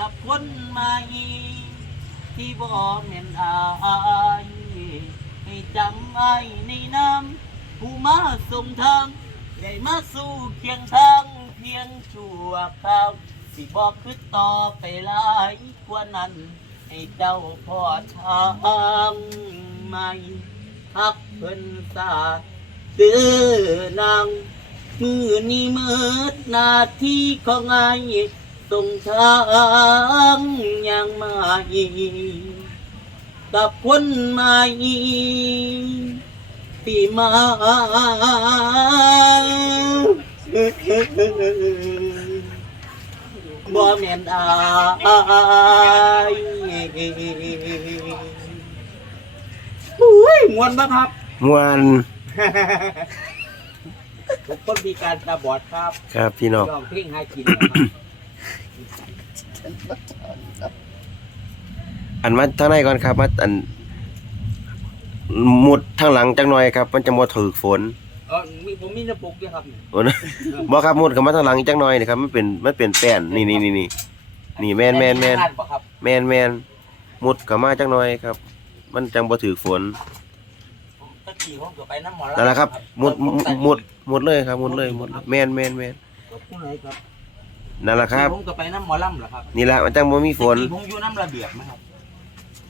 กับคนใหม่ที่บ่แม่นอายให้จำไอ้ในน้ำผู้มาส่งทางได้มาสู่เคียงทางเพียงชั่วคราว สิบอกคือต่อไปหลายกว่านั้น ให้เจ้าพ่อทางใหม่ฮักเพิ่นสาเดื้อนางมือนี้มิดหน้าที่ของไอ้ ส่งทางยังมาอีกับคนใหม่ที่มาบ่แม่นอายอุ้ยมวนปะครับ มวนผมคนมีการตาบอดครับ ครับพี่น้องยอมเพ่งให้กินนะครับ อันมาทางในก่อนครับมาอันมุดทางหลังจังหน่อยครับ มันจะบ่ถูกฝนเออมีผมมีน้ำปุกด้วยครับโอ้นะบ่ครับมุดเข้ามาทางหลังจังหน่อยนี่ครับมันเป็นมันเป็นแป้นนี่นี่นี่นี่นี่แม่นแม่นแม่นอับ่ครับแม่นแม่นมุดเข้ามาจังหน่อยครับ มันจังบ่ถูกฝนตะกี้ผมก็ไปน้ำหมอนั่นแหละครับ มุดมุดมุดมุดเลยครับ มุดเลยมุดเลยแม่นแม่นแม่นผู้ไหนครับ นั่นแหละครับ ผมก็ไปน้ำหมอลำเหรอครับนี่แหละมันจังบ่มีฝนตะกี้ผมอยู่น้ำระเบียบนะครับ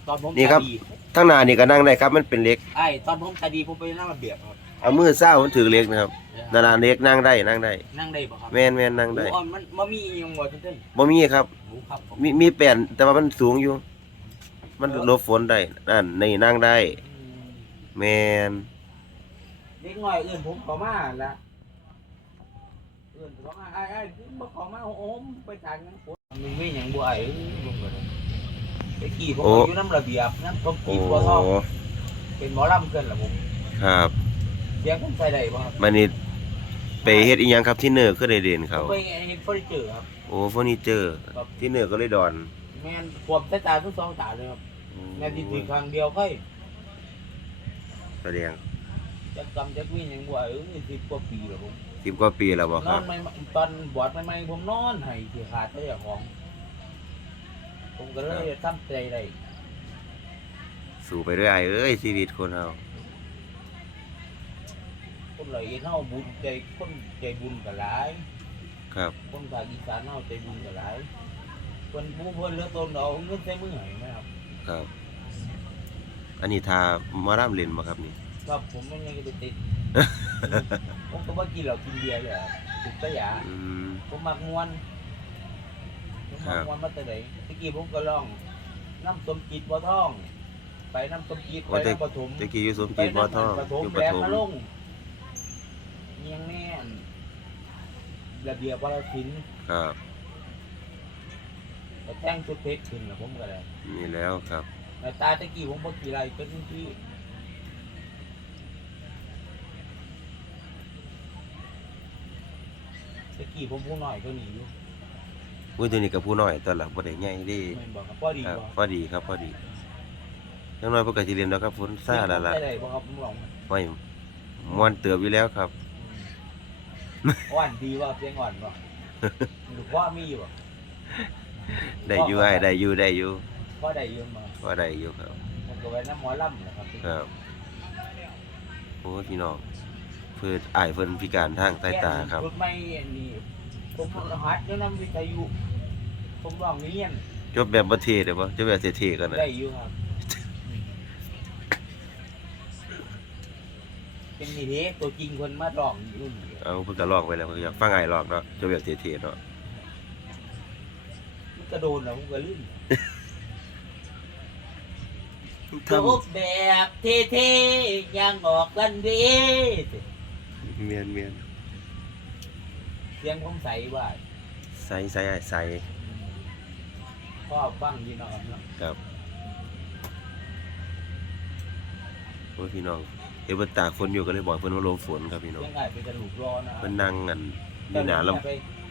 ตอนผมนี่ครับ ตาดีทางหน้านี่ก็นั่งได้ครับ มันเป็นเหล็ก ไอ้ตอนผมตาดีผมไปน้ำระเบียบครับเอามือเศร้ามันถือเหล็กนะครับนั่นน่ะเหล็กนั่งได้นั่งได้นั่งได้ป่ะครับแม่นแม่นนั่งได้โอ้มันมันมีอีหยังบ่จังซี่บ่มีครับโอ้ครับผมมีมีแป้นแต่ว่ามันสูงอยู่ มันหลบฝนได้นั่นนี่นั่งได้ อืมแมน เด็กน้อยเอื่นผมเขามาละ เอื่นเขามาไอ้ไอ้คือบ่เขามาโอ้มไปทางนั้นฝนมันไม่หยังบ่ไอ้เอ้ยผมก็เลยไปขี่ผมก็อยู่น้ำระเบียบน้ำต้มโอ้กีบัวทองเป็นหมอลำเกินล่ะผมครับเสียงผมใส่ได้บ่ครับมันนี่ไปเฮ็ดอีหยังครับที่เนอร์คือได้เด่นเขา ไปเห็นเฟอร์นิเจอร์ครับ โอ้เฟอร์นิเจอร์ ครับ ที่เนอร์ก็เลยดอนแม่นควบสายตาทุกสองตาเลยครับแม่นที่ถือครั้งเดียวค่อยแสดงจะกำจะวิ่งหยังบ่ไอ้เอ้ยมีสิบกว่าปีแล้วผม สิบกว่าปีแล้วบ่นคอรันบ ไม่ตอนบวชใหม่ๆผมนอนให้สิขาดแต่อย่างของ ผมก็เลยทำใจได้สู่ไปเรื่อยเอ้ยชีวิตคนเฮาคนเลยเฮาบุญใจคนใจบุญก็หลาย ครับ คนภาคอีสานเฮาใจบุญก็หลายเพิ่นผู้เพิ่นเหลือตนเอาเงินใส่มือให้ไหมครับครับ อันนี้ทามาร่ำเล่นบ่ครับนี่ ครับผมมันยังจะติด ผมก็บ่กินเหล้ากินเบียร์เลยอะติดแตะยาอืม ผมมักม่วนผมครัมักบม่วนมาแต่ไหนตะกี้ผมก็ลองน้ำสมจิตบ่ทอง ไปน้ำสมจิตไปโอ้แต่ น้ำปฐม ตะกี้อยู่สมจิตบ่ท่องปฐมอยู่ปแหลมฐมมาลงเนียงแน่นระเบียบวรศิลป์ครับแต่แต่งชุดเพชรขึ้นนะผมก็ได้นี่แล้วครับแต่ตาตะกี้ผมบ่กี่ไรเป็นที่ตะ กี้ผมผู้น้อยก็หนีอยู่อุ้ยตัวนี้ก็ผู้น้อยตอนหลังบ่ได้ใหญ่เด้แม่นบอกครับว่าดีครับบ่พอดีครับพอดีจังน้อยเพิ่นก็สิเรียนแล้วครับฝนซ่าแล้วล่ะได้ได้บ่ครับผมลองไม่ม่วนเติบอยู่แล้วครับ อ่อนดีว่าเสียงอ่อนบ่หรือว่ามีอยู่บ่ได้อยู่ไอ้ได้อยู่ได้อยู่พ่อได้อยู่มาว่าได้อยู่ครับผมก็ไว้น้ำหมอลำนะครับ ครับโอ้พี่น้อง เพิ่นอ้ายเพิ่นพิการทางสายตาครับรถไม่อันนี้ผมรหัสแล้วนำวิทยุผมลองเรียนจบแบบบ่เท่เด้อบ่จบแบบเท่ๆกันนะได้อยู่ครับ เป็นนี่เด้ตัวจริงคนมาร้องอยู่นี่เอาเพิ่นก็ลอกไปแล้วเพิ่นก็อยากฟังอ้ายลอกเนาะจบแบบเท่ๆเนาะมันก็โดนแล้วผมก็ลืมทจบแบบเท่ๆยังออกกันเวทำ เมียนเมียนเสียงผมใสว่าใสใสอ้ายใสพ่อฟังอยู่เนาะครับเนาะครับโอ้พี่น้องเฮ็ดเพิ่นตากฝนอยู่ก็เลยบอกเพิ่นว่าลมฝนครับพี่น้องเสียงง่ายเป็นกระดูกรอนะเพิ่นนั่งกันอยู่หน้าลำไป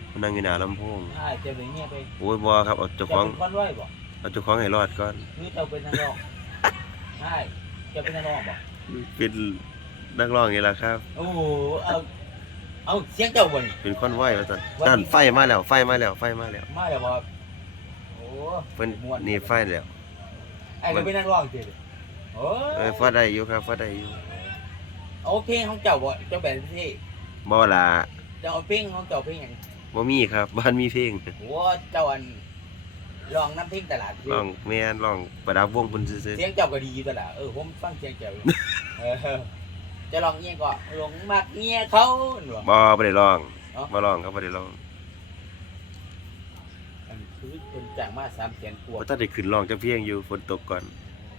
เพิ่นนั่งอยู่หน้าลำโพงใช่จะไปเงียบไปโอ้ยบ่ครับเอาเจ้าของจะเป็นคนไว้บ่เอาเจ้าของให้รอดก่อนคือเจ้าเป็นนักร้องใช่จะเป็นนักร้องบ่เป็น นักร้องนี่แหละครับ โอ้โหเอาเอาเสียงเจ้าบ่นี่เป็นคอนไว้ว่าซั่นว่านั่นไฟมาแล้วไฟมาแล้วไฟมาแล้วมาแล้วบ่โอ้เพิ่นนี่ไฟแล้วไอ้ก็เป็นนักร้องเจ้โอ้เอ้ยฟ้าได้อยู่ครับฟ้าได้อยู่เอาเพลงของเจ้าบ่เจ้าแบบที่บ่ล่ะเจ้าเอาเพลงของเจ้าเพลงหยังบ่มีครับบ้านมีเพลงโอ้เจ้าอันร้องน้ำเพลงตลาดร้องแม่นร้องประดับวงเพิ่นซื่อเสียงเจ้าก็ดีอยู่ตลาดเออผมฟังเสียงเจ้าอยู่เออ จะร้องเงี้ยก็หลงมักเงี้ยเขาหรอๆบ่บ่ได้ร้องเอ้าบ่ร้องครับบ่ได้ร้องอันคือคนจ้างมาสามแสนกว่าบ่ทันได้ขึ้นร้องจักเพลงอยู่ฝนตกก่อน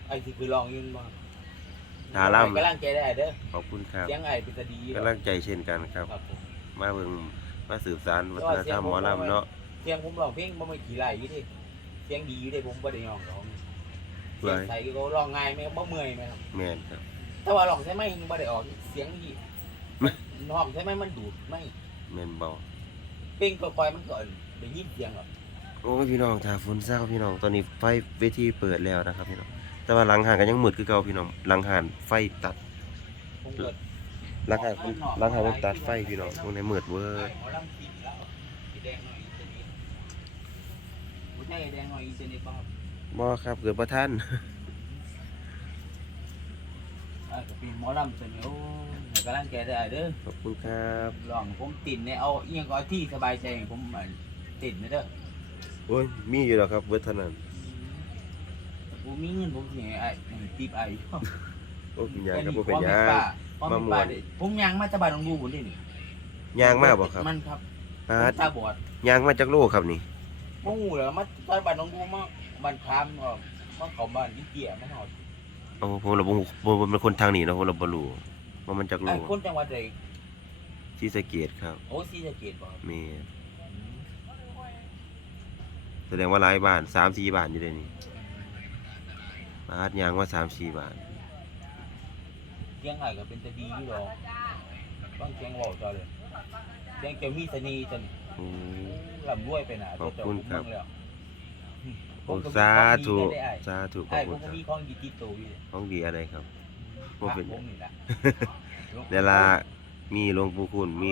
ไอ้ที่คือร้องอยืนบ่ทาร่ำกำลังใจได้เด้อขอบคุณครับเสียงไอ้เป็นตาดีอยู่กำลังใจเช่นกันครับครับผมมาเบิ่งมาสืบสานวัฒนธรรมหมอลำเนาะเสียงผมร้องเพลงบ่ไม่กี่ไร่อยู่ดิเสียงดีอยู่ดิผมบ่ได้ร้องร้องเสีเว้ยงยใสก็ร้องง่ายไหมบ่เมื่อยไหมครับแม่นครับ ถ้าว่าร้องใช่ไหมบ่ได้ออกเสียงดีร้องใช่ไหมมันดูดไม่แม่นเบาเพลงค่อยๆมันก็ได้ยินเสียงหรอกโอ้ยพี่น้องถ้าฝนเศร้าพี่น้องตอนนี้ไฟเวทีเปิดแล้วนะครับพี่น้องแต่ว่าหลังหานก็ยังมืดคือเก่าพี่น้องหลังหานไฟตัดผมเกิดหลังหานหลังหานมันตัดไฟพี่น้องตรงนี้มืดเว้ยหมอลำสิงแล้วสีแดงหน่อยอีกนิดผู้ชายแดงหน่อยอีกนิดบ้างบ่ครับเกิดบ่ทัน อ่าก็เป็นหมอลำเสนอโอ้ยกำลังแกได้เด้อขอบคุณครับลองผมติ่นเนี่ยเอาเอียงก็เอาที่สบายใจให้ผมอะติ่นนะเด้อโอ้ยมีอยู่แล้วครับเบิดเท่านั้นผมมีเงินผมสิให้ไอ้ติบไอ้โอ้ยเป็นหยังครับบ่เป็นหยังป้ามาม่วนผมยางมาจากบ้านหลวงดูบุญนี่นี่ยางมาบ่ครับมันครับอ่าผมตาบอด ยางมาจากโลครับนี่บ่ฮู้เลยมาจากบ้านหลวงดูมาบ้านคามก็มาเข้าบ้านอีเกียมาหอด โอ้ผมเราบ่ฮู้บ่บ่เป็นคนทางนี้เนาะผมเราบ่รู้ว่ามันจากโลไอ้คนจังหวัดใดที่สะเกดครับโอ้ศรีสะเกษบ่ครับแม่แสดงว่าหลายบ้าน3-4บ้านอยู่เด้นี่บาดยางว่า3-4บ้าน เสียงไอ้ก็เป็นตาดีอยู่ดอกฟังเสียงเว้าจ้าเลยเสียงเจ้ามีเสน่ห์จังโอ้ ร่ำรวยไปหนาขอบคุณครับแล้ว โอ้สาธุสาธุขอไอ้บผคุมณก็ครับมีของดีติดตัวอยู่เลยของดีอะไรครับบ่เป็นหผยังมนี่แหละเวลามีหลวงปู่คุณมี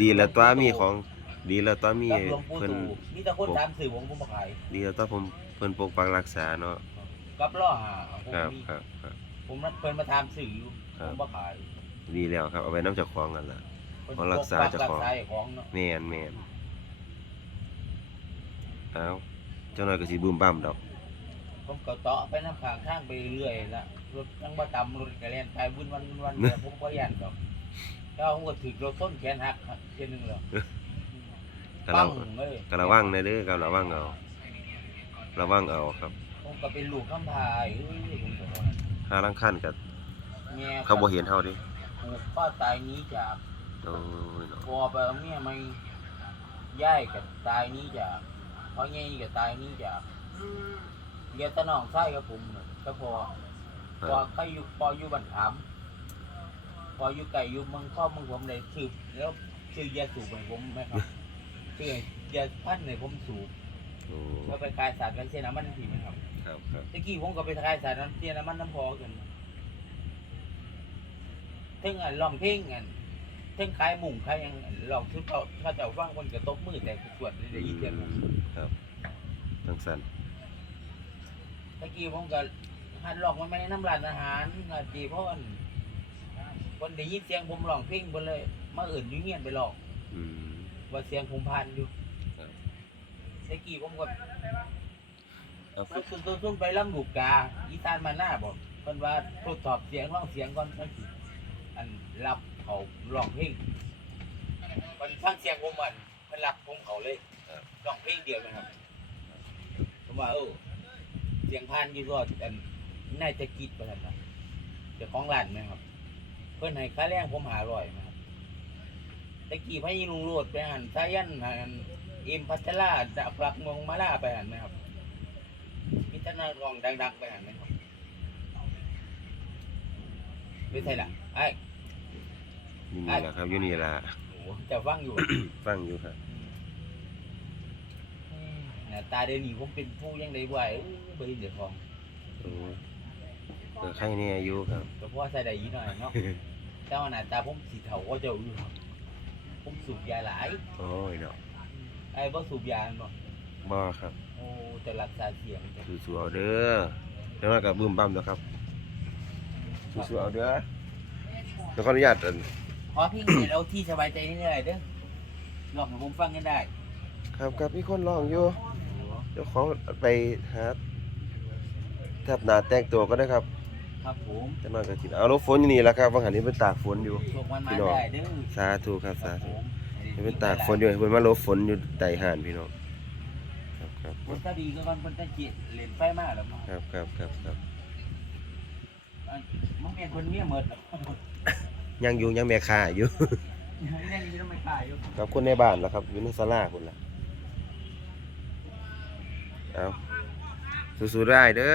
ดีแล้วตัวมีของดีแล้วตัวมีกับหลวงปู่เพิ่นตู่มีแต่คนตามสื่อผมผมมาขายดีแล้วตัวผมเพิ่นปกปักรักษาเนาะกับล่อหาผมครับมีครับครับ ผมนัดเพิ่นมาตามสื่ออยู่ครัผบมมาขายดีแล้วครับเอาไว้น้ำเจากของกันล่ะ เพิ่นของรักษาเจ้าของ ปกปักรักษาของเนาะ แม่นแม่นเอาเจ้าหน่อยก็สิบูมบ้ามดอกผมก็เตาะไปน้ำข้างทางไปเรื่อยๆละรถยังบ่ต่ำรถกระเล่นไปวุ่นวันวุ่นวันแต่ผมบ่ยันดอกแล้วผมก็ถึกรถต้นแขนหักเช่นหนึงแล้วก็ปัระงเลยก็ระวังนะเด้อก็ระวังเอาระวังเอาครับผมก็เป็นลูกคำพายเอ้ยผมก็ว่าหาลังคันก็แม่เขาบ่เห็นเฮาดิผูกป้าตายหนี้จากโอ้ยเนาะพอไปเอาเมียไม่ย่ายกับตายหนี้จาก เพราะงี้กับตายหนี้จากเรียกตะน้องไส้กับผมน่ะก็พอคพอรับใครอยู่พออยู่บันถามพออยู่ไก่อยู่เมืองพ่อเมืองผมเลยสืบแล้วชื่อยาสูบให้ผมไหมครับชื่อยาพันในผมสูบโอ้แล้วไปคายสารกันเช่นน้ำมันผีไหมครับ ครับครับตะกี้ผมก็ไปคายสารน้ำเสียน้ำมันน้ำพอกันเท่งอันลองเพลงอันเท่งขายหมุ่งขายหยังอันลองชุดเขาถ้าเจ้าฟังคนกระตบมือแต่สวดได้ยินเสียงอืมครับทั้งสันตะกี้ผมก็หัดลองมันไม่น้ำร้านอาหารอาจีพ่อนคนได้ยินเสียงผมร้องเพลงไปเลยมาเอื่นอยุ่งเงียนไปหลอกอืม ว่าเสียงผมพันอยู่ครับ ตะกี้ผมก็ เอามันคือต้นไปลำลูกกาอีสานมาหน้าบอกเพิ่นว่าทดสอบเสียงร้องเสียงก่อนมันสิอันรับ เขาร้องเพลงมันฟังเสียงผมมันมันรับผมเขาเลยร้องเพลงเดียวนะครับผมว่าเออเสียงพันอยู่ก็อันน่าจะคิดไปแล้วนะเจ้าของร้านไหมครับ เพิ่อนให้ค่าแรงผมหาร้อยนะครับตะกี้พายุลุงโรดไปหันสายันหันเอ็มพัชราดักหลักเมองมาล่าไปหันไหมครับมีแตนักร้องดังๆไปหันไหมครับไม่ใช่ละไอ้ อยู่นี่แหละครับอยู่นี่แหละโหจะฟังอยู่ ฟังอยู่ครับหน้าตาเดี๋ยวนี้ผมเป็นผู้ยังไงบ่อยเอ้ยบ่เห็นเดี๋ยวของโอ้เออใครแน่อยู่ครับแต่เพราะว่าใส่ได้ยีหน่อยเนาะแต่ว่าหน้าตาผมสีเทาก็จะอยู่ครับผมสูบยาหลายโอ้ยเนาะไอ้บ่สูบยาเนาะบ่ครับโอ้แต่รักษาเสียงจังสู้ๆเอาเด้อแล้วมันก็บึ้มบั้มแล้วครับสู้ๆเอาเด้อแล้วขออนุญาตอัน ขอพี่เห็นเอาที่สบายใจนิดหน่อยเด้อลองให้ผมฟังกันได้ครับครับมีคนร้องอยู่เดี๋ยวขอไปหาแทบหน้าแต่งตัวก็ได้ครับครับผมจังหน่อยก็สิเอารถฝนอยู่นี่แหละครับว่าหันนี้เป็นตากฝนอยู่โชคมันมาพี่น้องได้เด้อสาธุครับครัสาบผธุมนี่เป็นตากฝนอยู่ให้เพิ่นมาหลบฝนอยู่ใต้ห่านพี่น้องครับครับคนก็ดีก็ก่อนคนก็จิตเล่นไฟมากแล้วเนาะครับครับครับครับอันมึงเมียคนเมียหมดแล้ว ยังอยู่ยังแม่ค้าอยู่ ยังอยู่ไม่ตายอยู่ครับคนในบ้านแล้วครับอยู่ในศาลาพุ่นล่ะเอาสู้ๆได้เด้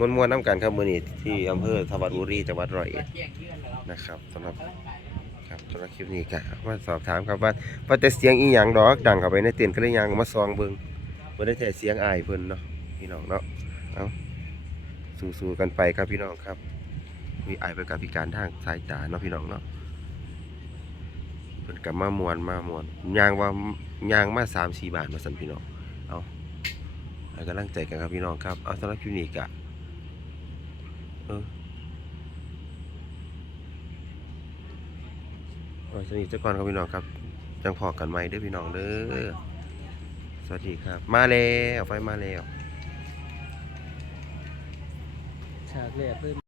อมวนๆน้ำกันครับมื้อนี้ที่อำเภอทวัดบุรีจังหวัดร้อยเอ็ดแจ้งเพื่อนแล้วนะครับสำหรับครับสำหรับคลิปนี้ก็มาสอบถามครับว่าว่าแต่เสียงอีหยังดอกดังเข้าไปในเต็นท์ก็เลยยังมาซองเบิ่งบ่ได้แท้เสียงอายเพิ่นเนาะพี่น้องเนาะเอาสู้ๆกันไปครับพี่น้องครับ มีอายเป็นกับพิการทางสายตาเนาะพี่น้องเนาะเพิ่นก็มามวนมามวนยางว่ายางมา3-4บาทมาสั่นพี่น้องเอาให้กำลังใจกันครับพี่น้องครับเอาสำหรับคลิปนี้ก็เออโอ้ยสนิทเจ้าก่อนครับพี่น้องครับจังพอกันไหมเด้อพี่น้องเด้อสวัสดีครับ มาแล้วไฟมาแล้วฉากแรกเพิ่ม